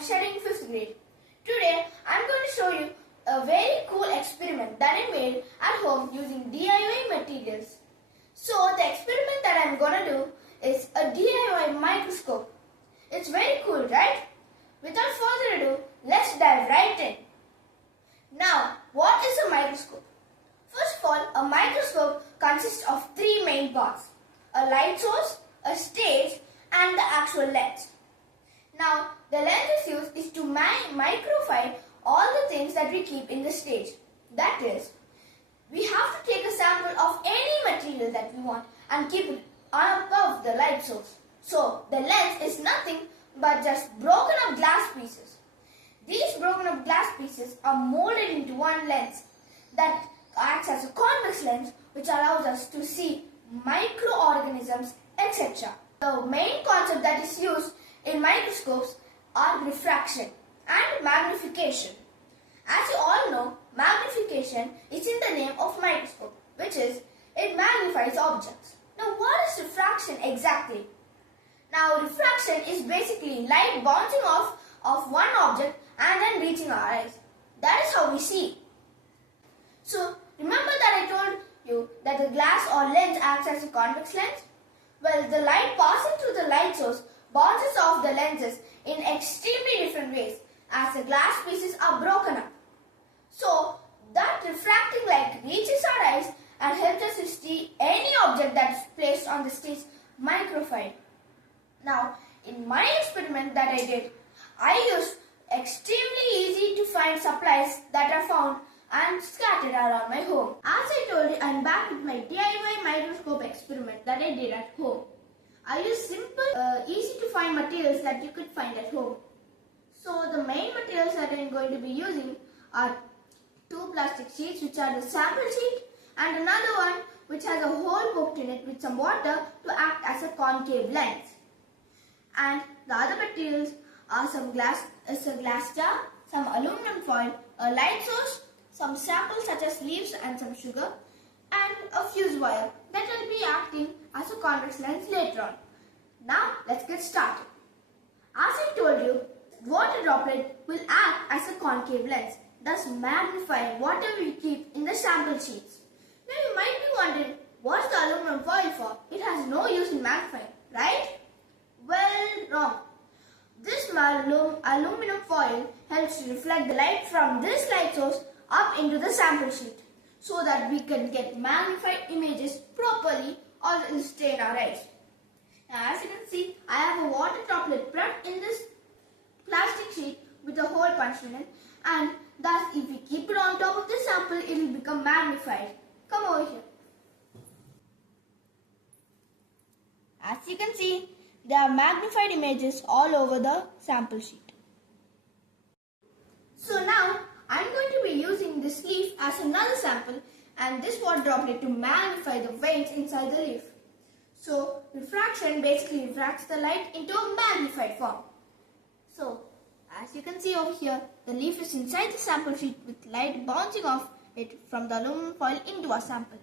am studying 5th grade. Today I am going to show you a very cool experiment that I made at home using DIY materials. So the experiment that I am going to do is a DIY microscope. It's very cool, right? Without further ado, let's dive right in. Now, what is a microscope? First of all, a microscope consists of three main parts: a light source, a stage, and the actual lens. Now, the lens is used is to microfy all the things that we keep in the stage. That is, we have to take a sample of any material that we want and keep it above the light source. So, the lens is nothing but just broken up glass pieces. These broken up glass pieces are molded into one lens that acts as a convex lens, which allows us to see microorganisms, etc. The main concept that is used in microscopes are refraction and magnification. As you all know, magnification is in the name of microscope, which is it magnifies objects. Now, what is refraction exactly? Now, refraction is basically light bouncing off of one object and then reaching our eyes. That is how we see. So, remember that I told you that the glass or lens acts as a convex lens? Well, the light passing through the light source bounces off the lenses in extremely different ways as the glass pieces are broken up. So, that refracting light reaches our eyes and helps us to see any object that is placed on the stage microfied. Now, in my experiment that I did, I used extremely easy to find supplies that are found and scattered around my home. As I told you, I am back with my DIY microscope experiment that I did at home. I used simple, easy to find materials that you could find at home. So the main materials that I am going to be using are two plastic sheets, which are the sample sheet, and another one which has a hole poked in it with some water to act as a concave lens. And the other materials are some glass jar, some aluminum foil, a light source, some samples such as leaves and some sugar, and a fuse wire that will be acting as a convex lens later on. Now let's get started. As I told you, water droplet will act as a concave lens, thus magnifying whatever we keep in the sample sheets. Now you might be wondering, what's the aluminum foil for? It has no use in magnifying, right? Well, wrong. This aluminum foil helps to reflect the light from this light source up into the sample sheet so that we can get magnified images properly or it will stain our eyes. Now, as you can see, I have a water droplet prepped in this plastic sheet with a hole punched in it, and thus if we keep it on top of the sample, it will become magnified. Come over here. As you can see, there are magnified images all over the sample sheet. So now, I am going to be using this leaf as another sample and this water droplet to magnify the veins inside the leaf. So, refraction basically refracts the light into a magnified form. So, as you can see over here, the leaf is inside the sample sheet with light bouncing off it from the aluminum foil into our sample.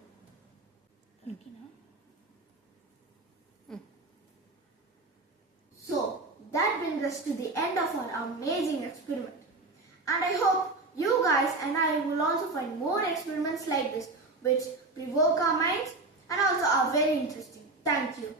So, that brings us to the end of our amazing experiment. And I hope you guys and I will also find more experiments like this which provoke our minds and also are very interesting. Thank you.